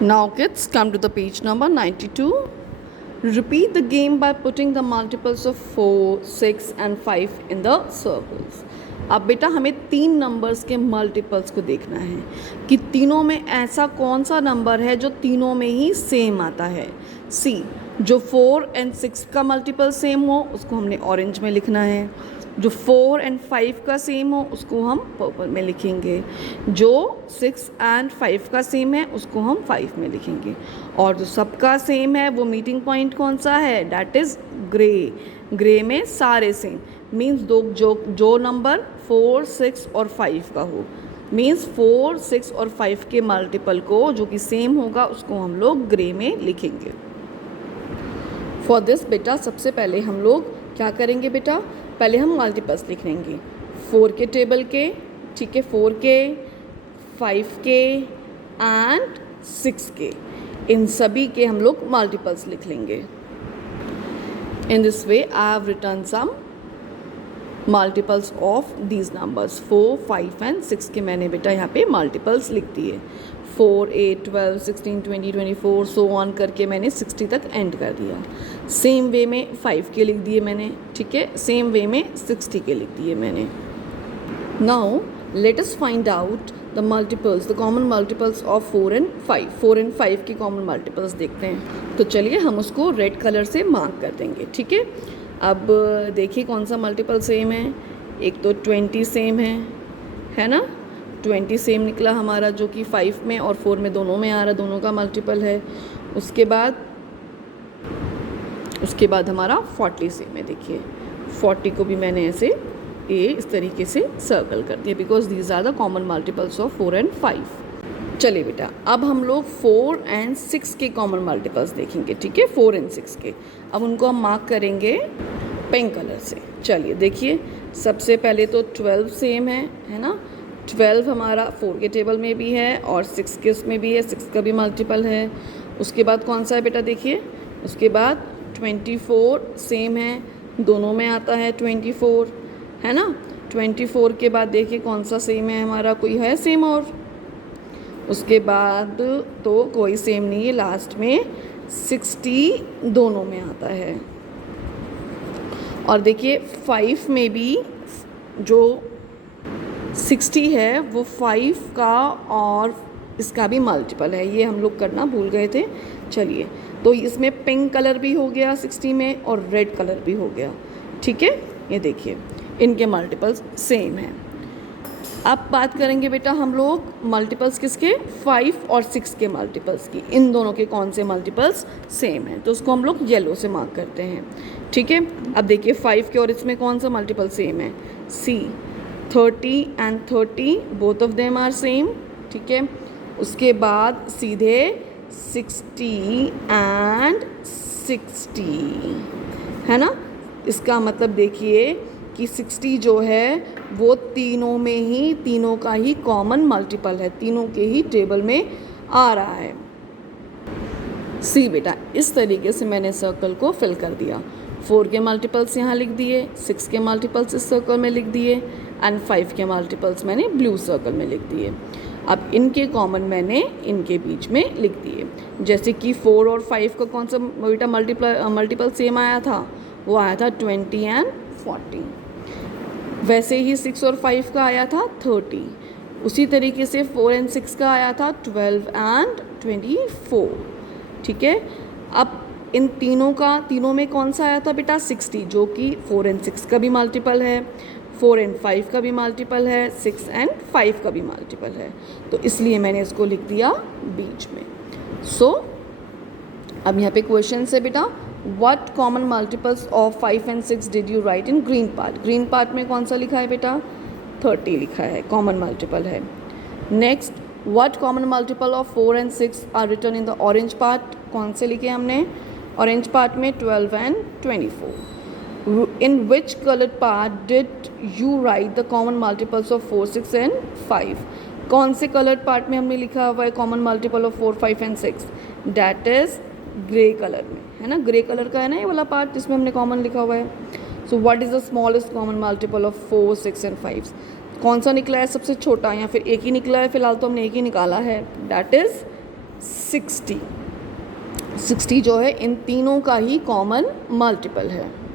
Now kids, come to the page number 92. Repeat the game by putting the multiples of 4, 6 and 5 in the circles. अब बेटा हमें 3 numbers के multiples को देखना है कि तीनों में ऐसा कौन सा नंबर है जो तीनों में ही सेम आता है। सी, जो 4 एंड 6 का मल्टीपल सेम हो उसको हमने ऑरेंज में लिखना है, जो 4 एंड 5 का सेम हो उसको हम पर्पल में लिखेंगे, जो 6 एंड 5 का सेम है उसको हम 5 में लिखेंगे, और जो सबका सेम है वो मीटिंग पॉइंट कौन सा है, डैट इज़ ग्रे। ग्रे में सारे सेम मीन्स जो नंबर 4, 6 और 5 का हो, मीन्स 4, 6 और 5 के मल्टीपल को जो कि सेम होगा उसको हम लोग ग्रे में लिखेंगे। फॉर दिस बेटा सबसे पहले हम लोग क्या करेंगे बेटा, पहले हम मल्टीपल्स लिख लेंगे 4 के टेबल के, ठीक है, 4 के, 5 के एंड 6 के, इन सभी के हम लोग मल्टीपल्स लिख लेंगे। In this way I have written some multiples of these numbers 4, 5 and 6 के मैंने बेटा यहाँ पे मल्टीपल्स लिख दिए। 4, 8, 12, 16, 20, 24 सो ऑन करके मैंने 60 तक एंड कर दिया। सेम वे में 5 के लिख दिए मैंने, ठीक है, सेम वे में 60 के लिख दिए मैंने। Now let us find out the multiples, the common multiples of 4 and 5। 4 and 5 के कॉमन मल्टीपल्स देखते हैं, तो चलिए हम उसको रेड कलर से मार्क कर देंगे, ठीक है। अब देखिए कौन सा मल्टीपल सेम है। एक तो 20 सेम है ना, 20 सेम निकला हमारा, जो कि 5 में और 4 में दोनों में आ रहा, दोनों का मल्टीपल है। उसके बाद हमारा 40 सेम है। देखिए 40 को भी मैंने ऐसे इस तरीके से सर्कल कर दिया because these are the common multiples of 4 and 5। चलिए बेटा अब हम लोग 4 एंड 6 के कॉमन मल्टीपल्स देखेंगे, ठीक है, 4 एंड 6 के। अब उनको हम मार्क करेंगे पिंक कलर से। चलिए देखिए सबसे पहले तो 12 सेम है ना, 12 हमारा 4 के टेबल में भी है और 6 के उसमें भी है, 6 का भी मल्टीपल है। उसके बाद कौन सा है बेटा, देखिए उसके बाद 24 सेम है, दोनों में आता है 24, है ना। 24 के बाद देखिए कौन सा सेम है हमारा, कोई है सेम और उसके बाद तो कोई सेम नहीं है, लास्ट में 60 दोनों में आता है। और देखिए 5 में भी जो 60 है वो 5 का और इसका भी मल्टीपल है, ये हम लोग करना भूल गए थे। चलिए तो इसमें पिंक कलर भी हो गया 60 में और रेड कलर भी हो गया, ठीक है। ये देखिए इनके मल्टीपल्स सेम हैं। अब बात करेंगे बेटा हम लोग मल्टीपल्स किसके, 5 और 6 के मल्टीपल्स की। इन दोनों के कौन से मल्टीपल्स सेम हैं, तो उसको हम लोग येलो से मार्क करते हैं, ठीक है। अब देखिए 5 के और इसमें कौन सा मल्टीपल सेम है, see, 30 and 30 both of them are same, ठीक है। उसके बाद सीधे 60 एंड 60, है ना। इसका मतलब देखिए कि 60 जो है वो तीनों का ही कॉमन मल्टीपल है, तीनों के ही टेबल में आ रहा है। सी बेटा इस तरीके से मैंने सर्कल को फिल कर दिया। 4 के मल्टीपल्स यहाँ लिख दिए, 6 के मल्टीपल्स इस सर्कल में लिख दिए एंड 5 के मल्टीपल्स मैंने ब्लू सर्कल में लिख दिए। अब इनके कॉमन मैंने इनके बीच में लिख दिए। जैसे कि 4 और 5 का कौन सा बेटा मल्टीपल सेम आया था, वो आया था 20 एंड 40। वैसे ही 6 और 5 का आया था 30। उसी तरीके से 4 एंड 6 का आया था 12 एंड 24, ठीक है। अब इन तीनों में कौन सा आया था बेटा, 60, जो कि 4 एंड 6 का भी मल्टीपल है, 4 एंड 5 का भी मल्टीपल है, 6 एंड 5 का भी मल्टीपल है, तो इसलिए मैंने इसको लिख दिया बीच में। सो अब यहाँ पे क्वेश्चन है बेटा, What common multiples of 5 and 6 did you write in green part? Green part में कौन सा लिखा है बेटा, 30 लिखा है, कॉमन मल्टीपल है। Next, what common multiple of 4 and 6 are written in the orange part? कौन से लिखे हमने ऑरेंज पार्ट में, 12 and 24. In which colored part did you write the common multiples of 4, 6 and 5? कौन से कलर्ड पार्ट में हमने लिखा हुआ है common multiple of 4, 5 and 6? That is grey colour में, है ना, ग्रे कलर का है ना ये वाला पार्ट जिसमें हमने कॉमन लिखा हुआ है। So what is the smallest common multiple of 4, 6 and 5? कौन सा निकला है सबसे छोटा, या फिर एक ही निकला है, फिलहाल तो हमने एक ही निकाला है, डैट इज़ 60। 60 जो है इन तीनों का ही कॉमन मल्टीपल है।